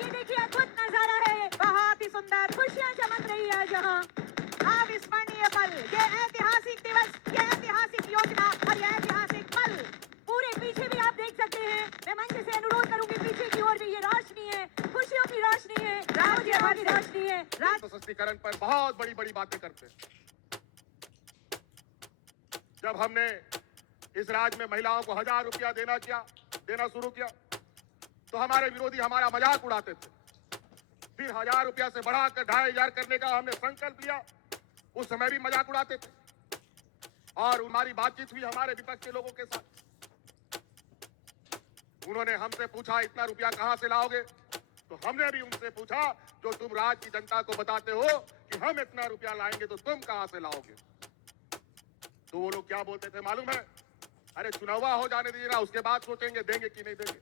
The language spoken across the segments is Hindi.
ये देखिए अद्भुत नजारा है, बहुत ही सुंदर, खुशियां चमक रही है जहां। अविस्मरणीय पल, ये ऐतिहासिक दिवस, ये ऐतिहासिक योजना और ये ऐतिहासिक पल। पूरे पीछे भी आप देख सकते हैं। मैं मंच से अनुरोध करूंगी, पीछे की ओर भी ये रोशनी है, खुशियों की रोशनी है, राज्य भर की रोशनी है। सशक्तिकरण पर बहुत बड़ी बड़ी बातें करते हैं। जब हमने इस राज्य में महिलाओं को 1000 रुपया देना शुरू किया तो हमारे विरोधी हमारा मजाक उड़ाते थे। फिर 1000 रुपया से बढ़ाकर 2500 करने का हमने संकल्प लिया, उस समय भी मजाक उड़ाते थे। और हमारी बातचीत हुई हमारे विपक्ष के लोगों के साथ। उन्होंने हमसे पूछा इतना रुपया कहां से लाओगे, तो हमने भी उनसे पूछा जो तुम राज्य की जनता को बताते हो कि हम इतना रुपया लाएंगे तो तुम कहां से लाओगे। तो वो लोग क्या बोलते थे मालूम है, अरे चुनाव हो जाने दीजिए ना, उसके बाद सोचेंगे देंगे कि नहीं देंगे।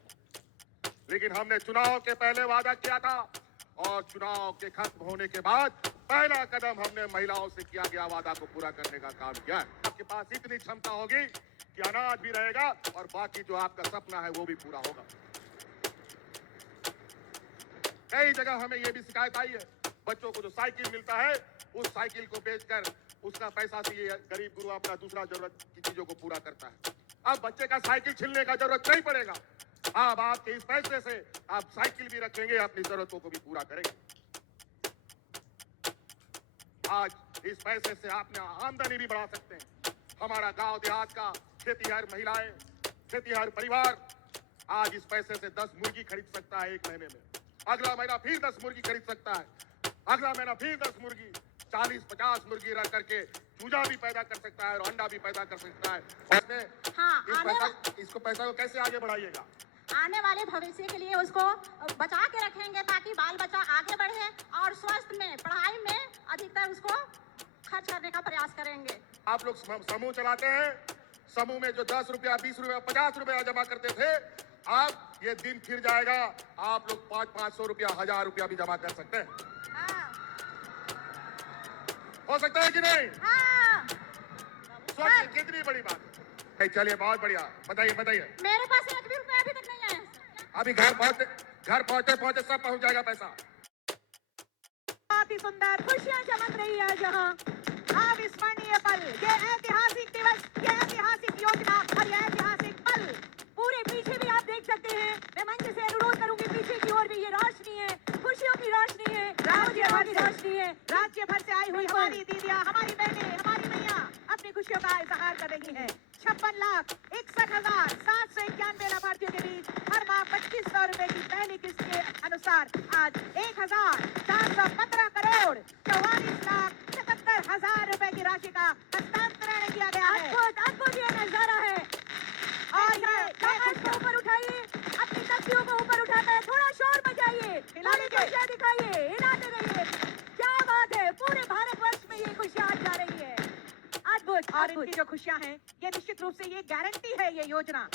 लेकिन हमने चुनाव के पहले वादा किया था और चुनाव के खत्म होने के बाद पहला कदम हमने महिलाओं से किया गया वादा को पूरा करने का काम किया है। आपके पास इतनी क्षमता होगी कि अनाज भी रहेगा और बाकी जो आपका सपना है वो भी पूरा होगा। कई जगह हमें ये भी शिकायत आई है, बच्चों को जो साइकिल मिलता है उस साइकिल को बेचकर उसका पैसा से ये गरीब गुरु अपना दूसरा जरूरत की चीजों को पूरा करता है। अब बच्चे का साइकिल छीनने का जरूरत नहीं पड़ेगा। अब आपके इस पैसे से आप साइकिल भी रखेंगे, अपनी जरूरतों को भी पूरा करेंगे। आज इस पैसे से आपने आमदनी भी बढ़ा सकते हैं। हमारा गांव देहात का खेतीहर महिलाएं, खेतीहर परिवार आज इस पैसे से 10 मुर्गी खरीद सकता है एक महीने में। अगला महीना फिर 10 मुर्गी खरीद सकता है, अगला महीना फिर 10 मुर्गी, 40-50 मुर्गी रख करके चूजा भी पैदा कर सकता है और अंडा भी पैदा कर सकता है। इसको पैसा को कैसे आगे बढ़ाइएगा? आने वाले भविष्य के लिए उसको बचा के रखेंगे ताकि बाल बच्चा आगे बढ़े और स्वस्थ में, पढ़ाई में अधिकतर उसको खर्च करने का प्रयास करेंगे। आप लोग समूह चलाते हैं, समूह में जो 10 रुपया, 20 रुपया, 50 रुपया जमा करते थे, अब ये दिन फिर जाएगा, आप लोग 500-500 रुपया, 1000 रुपया भी जमा कर सकते हैं। हो सकता है कि नहीं? सोचिए कितनी बड़ी बात है। चलिए बहुत बढ़िया, बताइए। मेरे पास 1 भी रुपया अभी तक नहीं आया। अभी घर पहुंचे सब पहुंच जाएगा पैसा। बहुत ही सुंदर, खुशियां चमक रही है जहां। अविस्मरणीय पल, ये ऐतिहासिक दिवस, ये ऐतिहासिक योजना और ये ऐतिहासिक पल। पूरे पीछे भी आप देख सकते हैं। मैं मंच से अनुरोध करूंगी, पीछे की ओर भी ये रोशनी है, खुशियों की रोशनी है, राज्य भर की रोशनी है। राज्य भर से आई हुई हमारी दीदियां, हमारी बहनें, हमारी मैया अपनी खुशियों का इजहार कर रही है। 56,61,791 लाभार्थियों के बीच हर माह 2500 रुपए की पहली किस्त के अनुसार आज 1,415 करोड़ 44,77,000 रुपए की राशि का हस्तांतरण किया गया है। अद्भुत ये नजारा है। और ये को ऊपर उठाइए, अपनी तख्तियों को ऊपर उठाकर है, थोड़ा शोर मचाइए, खुशियां दिखाइए, हिलाते रहिए। क्या बात है, पूरे भारतवर्ष में ये खुशियां जा रही है। अद्भुत। और इनकी जो खुशियां हैं, ये निश्चित रूप से ये गारंटी है, ये योजना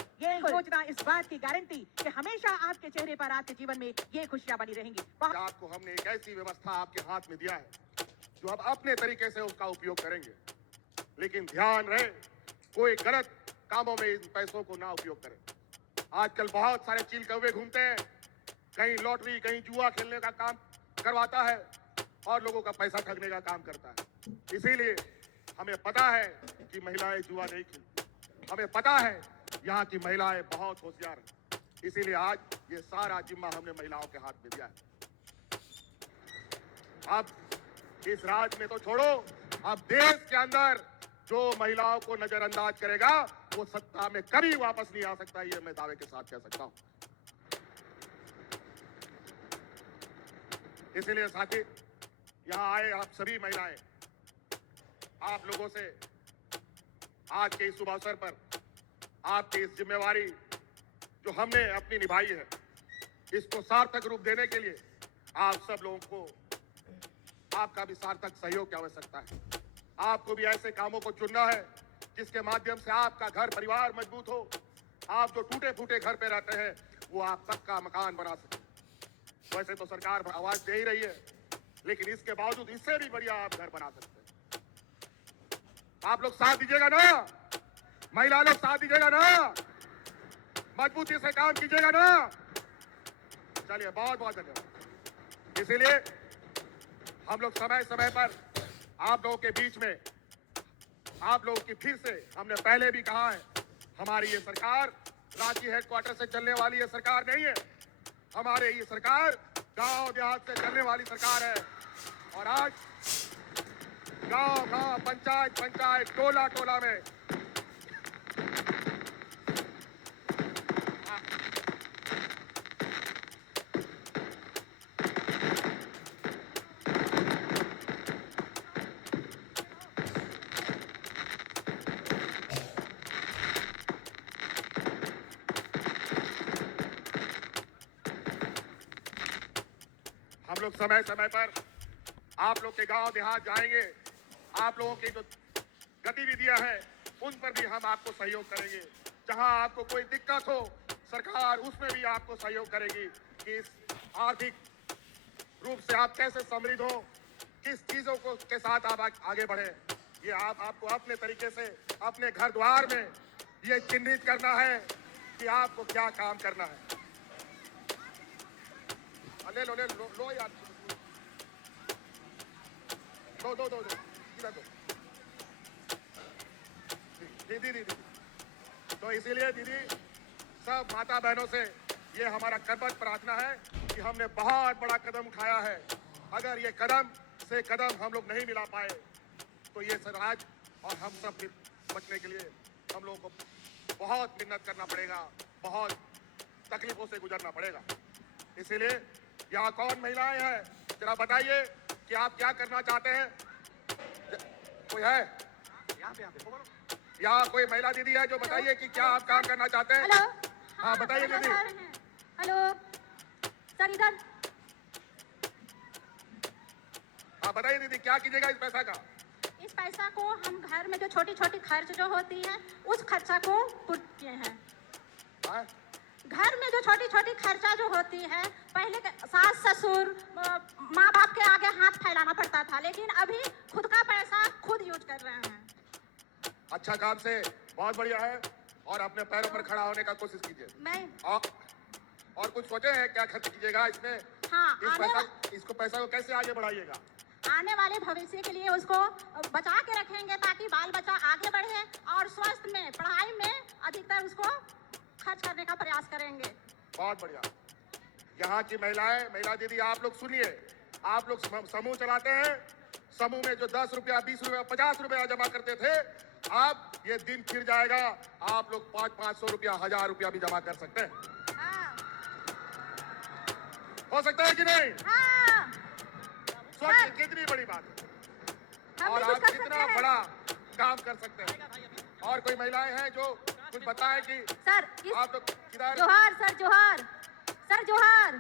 इस बात की गारंटी कि हमेशा आपके चेहरे पर, आपके जीवन में ये खुशियां बनी रहेंगी। आपको हमने एक ऐसी व्यवस्था आपके हाथ में दिया है जो आप अपने तरीके से उसका उपयोग करेंगे, लेकिन ध्यान रहे कोई गलत कामों में इन पैसों को ना उपयोग करें। आजकल बहुत सारे चील कौवे घूमते हैं, कहीं लॉटरी, कहीं जुआ खेलने का काम करवाता है और लोगों का पैसा ठगने का काम करता है। इसीलिए हमें पता है कि महिलाएं जुआ नहीं खेलती, हमें पता है यहाँ की महिलाएं बहुत होशियार हैं। इसीलिए आज ये सारा जिम्मा हमने महिलाओं के हाथ में दिया है। अब इस राज्य में तो छोड़ो, अब देश के अंदर जो महिलाओं को नजरअंदाज करेगा वो सत्ता में कभी वापस नहीं आ सकता, ये मैं दावे के साथ कह सकता हूं। इसलिए साथी, यहां आए आप सभी महिलाएं, आप लोगों से आज के इस शुभ अवसर पर आपकी इस जिम्मेवारी जो हमने अपनी निभाई है, इसको सार्थक रूप देने के लिए आप सब लोगों को आपका भी सार्थक सहयोग की आवश्यकता है। आपको भी ऐसे कामों को चुनना है जिसके माध्यम से आपका घर परिवार मजबूत हो। आप जो टूटे फूटे घर पे रहते हैं वो आप पक्का मकान बना सकें। वैसे तो सरकार आवाज दे ही रही है, लेकिन इसके बावजूद इससे भी बढ़िया आप घर बना सकते हैं। आप लोग साथ दीजिएगा ना, महिला लोग साथ दीजिएगा ना, मजबूती से काम कीजिएगा ना। चलिए बहुत बहुत धन्यवाद। इसीलिए हम लोग समय समय पर आप लोगों के बीच में आप लोगों की फिर से हमने पहले भी कहा है, हमारी ये सरकार रांची हेडक्वार्टर से चलने वाली ये सरकार नहीं है। हमारे ये सरकार गांव देहात से चलने वाली सरकार है। और आज गांव गांव पंचायत पंचायत टोला टोला में हम लोग समय समय पर आप लोग के गांव देहात जाएंगे। आप लोगों की जो गतिविधियां हैं उन पर भी हम आपको सहयोग करेंगे। जहां आपको कोई दिक्कत हो सरकार उसमें भी आपको सहयोग करेगी कि इस आर्थिक रूप से आप कैसे समृद्ध हो, किस चीजों को के साथ आप आगे बढ़े। ये आपको अपने तरीके से अपने घर द्वार में ये चिन्हित करना है कि आपको क्या काम करना है। ले लो यार, दो इधर दो दीदी। तो इसीलिए दीदी सब माता बहनों से ये हमारा कर्तव्य प्रार्थना है कि हमने बहुत बड़ा कदम उठाया है। अगर ये कदम से कदम हम लोग नहीं मिला पाए तो ये समाज और हम सब बचने के लिए हम लोगों को बहुत मेहनत करना पड़ेगा, बहुत तकलीफों से गुजरना पड़ेगा। इसीलिए यहाँ कौन महिलाएं हैं जरा बताइए कि आप क्या करना चाहते हैं? कोई है यहाँ कोई महिला दीदी है जो बताइए कि क्या आप काम करना चाहते हैं? हेलो, हाँ बताइए दीदी। हेलो सर, इधर। हाँ बताइए दीदी, क्या कीजिएगा इस पैसा का? इस पैसा को हम घर में जो छोटी छोटी खर्च जो होती है उस खर्चा को पुट किए हैं। हाँ? घर में जो छोटी छोटी खर्चा जो होती है, पहले सास ससुर माँ बाप के आगे हाथ फैलाना पड़ता था, लेकिन अभी खुद का पैसा खुद यूज कर रहे हैं। अच्छा काम से बहुत बढ़िया है और अपने पैरों पर खड़ा होने का कोशिश कीजिए। मैं और कुछ सोचे हैं क्या खर्च कीजिएगा इसमें? हाँ, इसको पैसा को कैसे आगे बढ़ाइएगा? आने वाले भविष्य के लिए उसको बचा के रखेंगे ताकि बाल बच्चा आगे बढ़े और स्वास्थ्य में पढ़ाई में अधिकतर उसको खर्च करने का प्रयास करेंगे। बहुत बढ़िया। यहाँ की महिला दीदी आप लोग सुनिए, आप लोग समूह चलाते हैं। समूह में जो 10 रुपया 20 रुपया 50 रुपया जमा करते थे, अब ये दिन फिर जाएगा, आप लोग 500 रुपया 1000 रुपया भी जमा कर सकते हैं। हाँ। हो सकता है कि नहीं? हाँ। सोचिए कितनी बड़ी बात है और आप कितना बड़ा काम कर सकते हैं। और कोई महिलाएं हैं जो कुछ बताएं कि सर आप लोग किधर? जोहार सर, जोहार सर, जोहार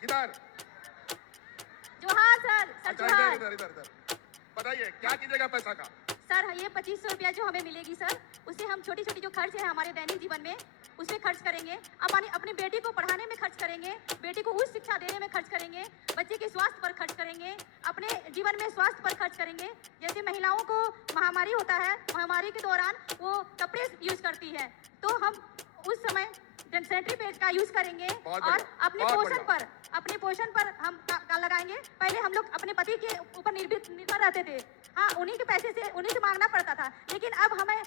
किधर? जोहार सर, सर जोहार। इधर बताइए क्या कीजिएगा पैसा का? सर ये 2500 रुपया जो हमें मिलेगी सर, उसे हम छोटी छोटी जो खर्च है हमारे दैनिक जीवन में उसमें खर्च करेंगे। अपनी बेटी को पढ़ाने में खर्च करेंगे, बेटी को उच्च शिक्षा देने में खर्च करेंगे, बच्चे के स्वास्थ्य पर खर्च करेंगे, अपने जीवन में स्वास्थ्य पर खर्च करेंगे। जैसे महिलाओं को महामारी होता है, महामारी के दौरान वो कपड़े यूज करती है, तो हम उस समय सैनिटरी पैड का यूज करेंगे और अपने पोषण पर हम लगाएंगे। पहले हम लोग अपने पति के ऊपर निर्भर रहते थे, हाँ उन्हीं के पैसे से उन्हीं से मांगना पड़ता था, लेकिन अब हमें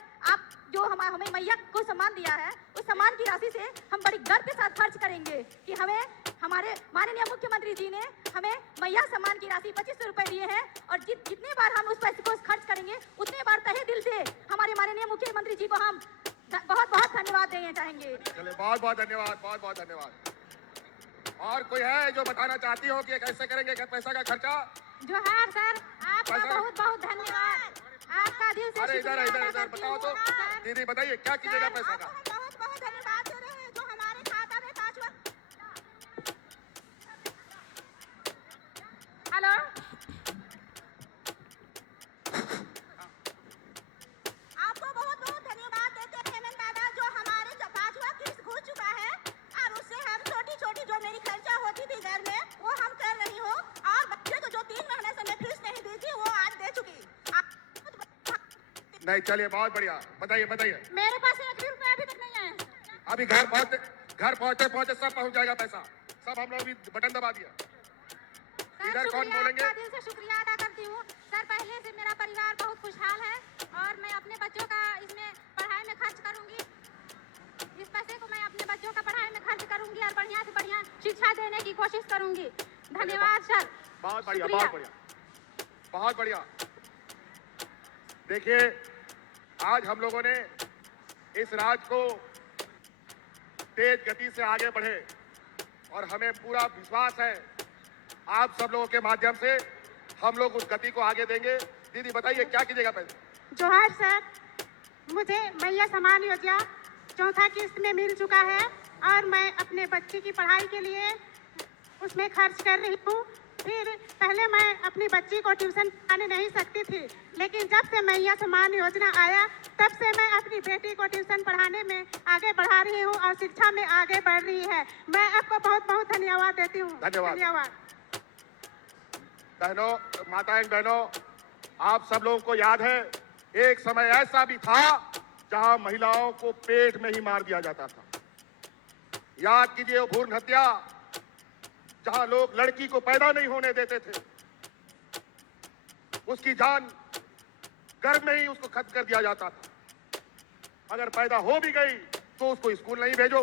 मैया को सम्मान दिया है, उस सम्मान की राशि से हम बड़ी गर्व के साथ खर्च करेंगे कि हमें हमारे माननीय मुख्यमंत्री जी ने हमें मैया सम्मान की राशि 2500 रुपए दिए हैं और जितने बार हम उस पैसे को खर्च करेंगे उतने बार तहे दिल से हमारे माननीय मुख्यमंत्री जी को हम बहुत बहुत धन्यवाद देना चाहेंगे। चलिए बहुत बहुत धन्यवाद, बहुत बहुत धन्यवाद। और कोई है जो बताना चाहती हो कि कैसे करेंगे पैसा का खर्चा? जोहार सर, आपका बहुत बहुत धन्यवाद, आपका दिल से अरे इधर बताओ तो दीदी, बताइए क्या कीजिएगा पैसा का? बहुत बहुत धन्यवाद दे रहे हैं जो हमारे खाता में 5 वक्त। हेलो, आपको बहुत बहुत धन्यवाद देते हैं हेमंत दादा, जो हमारे 5 वक्त किस्त घुस चुका है और उससे हम छोटी छोटी जो मेरी खर्चा होती थी घर में वो हम कर रही हूँ, और बच्चे को जो 3 महीने से मैं फीस नहीं दी थी वो आज दे चुकी। नहीं चलिए बहुत बढ़िया, बताइए। मेरे पास 1 रुपया अभी तक नहीं आया। अभी घर पहुंचे सब पहुंच जाएगा पैसा, सब अब हमने भी बटन दबा दिया। सर, इधर कौन शुक्रिया, बोलेंगे? आपका दिल से शुक्रिया अदा करती हूँ सर। पहले से मेरा परिवार बहुत खुशहाल है और मैं अपने बच्चों का इसमें पढ़ाई में खर्च करूंगी। इस पैसे को मैं अपने बच्चों का पढ़ाई में खर्च करूंगी और बढ़िया से बढ़िया शिक्षा देने की कोशिश करूंगी। धन्यवाद सर। बहुत बढ़िया, शुक्रिया। बहुत बढ़िया, बहुत बढ़िया। देखिए, आज हम लोगों ने इस राज्य को तेज गति से आगे बढ़े और हमें पूरा विश्वास है आप सब लोगों के माध्यम से हम लोग उस गति को आगे देंगे। दीदी बताइए क्या कीजिएगा पहले? जोहार सर, मुझे मैया समान योजना चौथा किस्त में मिल चुका है और मैं अपने बच्चे की पढ़ाई के लिए उसमें खर्च कर रही हूँ। फिर पहले मैं अपनी बच्ची को ट्यूशन पढ़ाने नहीं सकती थी, लेकिन जब से मैया समान योजना आया तब से मैं अपनी बेटी को ट्यूशन पढ़ाने में आगे बढ़ा रही हूँ और शिक्षा में आगे बढ़ रही है। मैं आपको बहुत बहुत धन्यवाद देती हूँ। धन्यवाद। बहनों, माताएं बहनों, आप सब लोगों को याद है एक समय ऐसा भी था जहां महिलाओं को पेट में ही मार दिया जाता था। याद कीजिए वो भ्रूण हत्या, जहां लोग लड़की को पैदा नहीं होने देते थे, उसकी जान गर्भ में ही उसको खत्म कर दिया जाता था। अगर पैदा हो भी गई तो उसको स्कूल नहीं भेजो,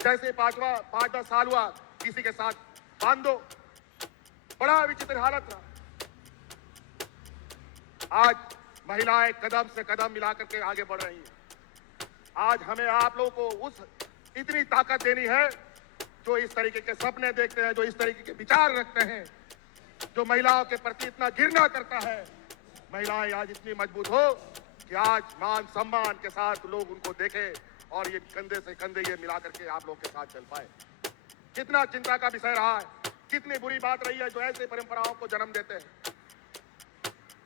जैसे 5-10 साल हुआ किसी के साथ बांध दो। बड़ा विचित्र हालत रहा। आज महिलाएं कदम से कदम मिला करके आगे बढ़ रही हैं। आज हमें आप लोगों को उस इतनी ताकत देनी है जो इस तरीके के सपने देखते हैं, जो इस तरीके के विचार रखते हैं, जो महिलाओं के प्रति इतना घृणा करता है। महिलाएं आज इतनी मजबूत हो कि आज मान सम्मान के साथ लोग उनको देखें और ये कंधे से कंधे ये मिला करके आप लोग के साथ चल पाए। कितना चिंता का विषय रहा है, कितनी बुरी बात रही है जो ऐसे परंपराओं को जन्म देते हैं।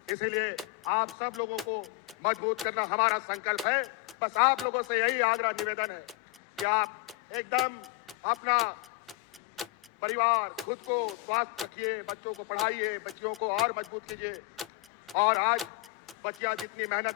इसीलिए आप सब लोगों को मजबूत करना हमारा संकल्प है। बस आप लोगों से यही आग्रह निवेदन है कि आप एकदम अपना परिवार, खुद को स्वस्थ रखिए, बच्चों को पढ़ाइए, बच्चियों को और मजबूत कीजिए। और आज बच्चियां जितनी मेहनत